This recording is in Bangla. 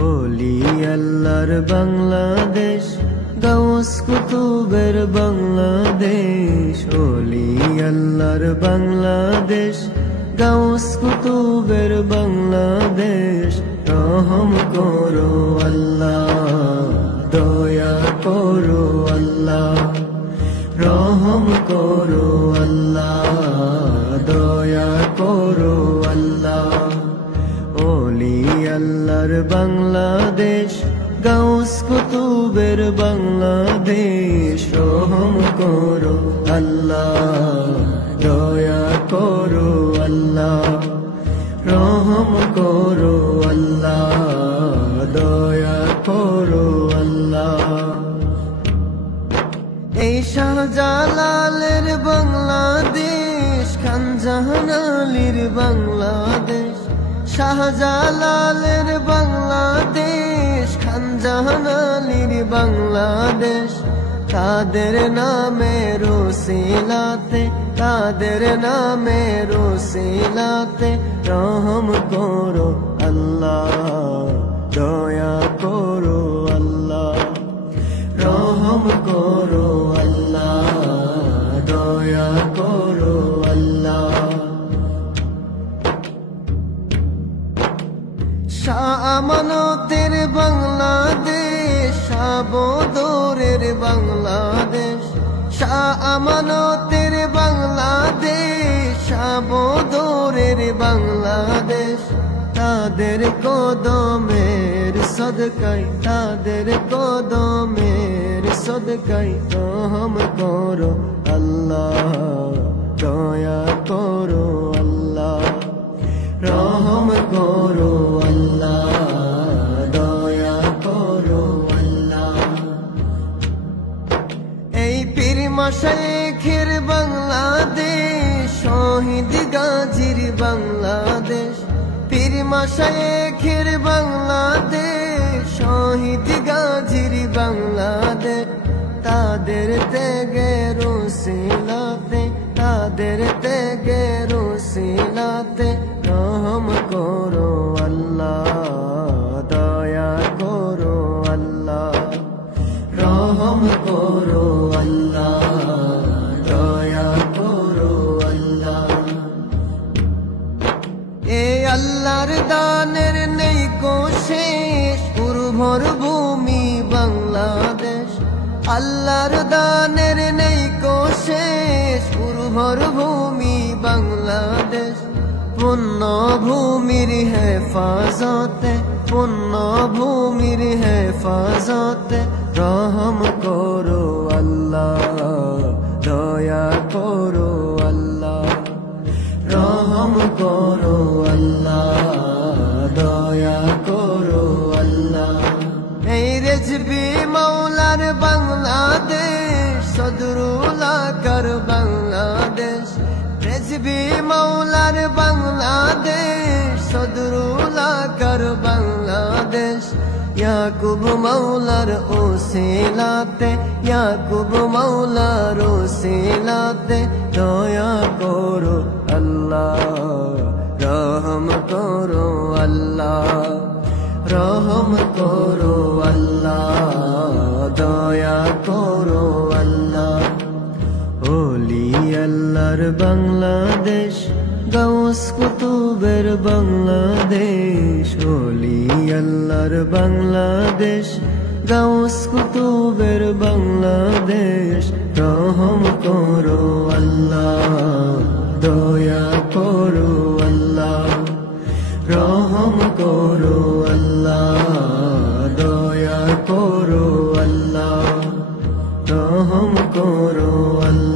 ওলি আল্লাহর বাংলাদেশ, গাউস কুতুবের বাংলাদেশ। ওলি আল্লাহর বাংলাদেশ, গাউস কুতুবের বাংলাদেশ। রহম করো আল্লাহ, দয়া করো আল্লাহ, রহম করো আল্লাহ, দয়া করো আল্লাহ। ওলি আল্লাহর বাংলাদেশ, গাউস কুতুবের বাংলাদেশ। রহম করো আল্লাহ, দয়া করো আল্লাহ, রহম করো আল্লাহ, দয়া করো আল্লাহ। এই শাহজালালের বাংলাদেশ, খানজাহান আলীর বাংলাদেশ। শাহজালালের বাংলাদেশ, খানজাহান আলীর বাংলাদেশ। তাদের নামের ওসিলাতে, তাদের নামের ওসিলাতে রহম করো আল্লাহ, দয়া করো আল্লাহ, রহম করো আল্লাহ, দয়া করো আল্লাহ। শাহ আমানতের বাংলাদেশ, শাহ বদরের বাংলাদেশ। শাহ আমানতের বাংলাদেশ, শাহ বদরের বাংলাদেশ। তাদের কদমের সদকায়, তাদের কদমের সদকায় রহম করো আল্লাহ, দয়া করো আল্লাহ, রহম করো আল্লাহ, দয়া করো আল্লাহ। এই পীর মাশায়েখের বাংলাদেশ, শহীদ গাজীর বাংলাদেশ। পীর মাশায়েখের বাংলাদেশ, শহীদ গাজীর বাংলাদেশ। তাদের ত্যাগের ওসিলাতে, তাদের ত্যাগের ওসিলাতে রহম করো আল্লাহ, দয়া করো আল্লাহ, রহম করো আল্লাহ, দয়া করো আল্লাহ। এ আল্লাহর দানের নেই কো শেষ, উর্বর ভূমি বাংলাদেশ। আল্লাহর দানের নেই কো শেষ, উর্বর ভূমি বাংলাদেশ। পুণ্য ভূমির হেফাজতে, পুণ্য ভূমির হেফাজতে রহম করো আল্লাহ, দয়া করো আল্লাহ, রহম করো আল্লাহ, দয়া করো আল্লাহ। এই রেজবি মাওলার বাংলাদেশ, সদরুল আকার বাংলাদেশ। রেজবি মাওলার বাংলাদেশ, সদরুল আকার বাংলাদেশ। ইয়াকুব মাওলার ওসিলাতে, ইয়াকুব মাওলার ওসিলাতে দয়া করো আল্লাহ, রহম করো আল্লাহ, রহম করো আল্লাহ, দয়া করো আল্লাহ। ওলি আল্লাহর বাংলাদেশ, গাউস কুতুবের বাংলাদেশ। ওলি আল্লাহর বাংলাদেশ, গাউস কুতুবের বাংলাদেশ। রহম করো আল্লাহ, দয়া করো আল্লাহ, রহম করো আল্লাহ, দয়া করো আল্লাহ, রহম করো আল্লাহ।